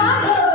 Mom.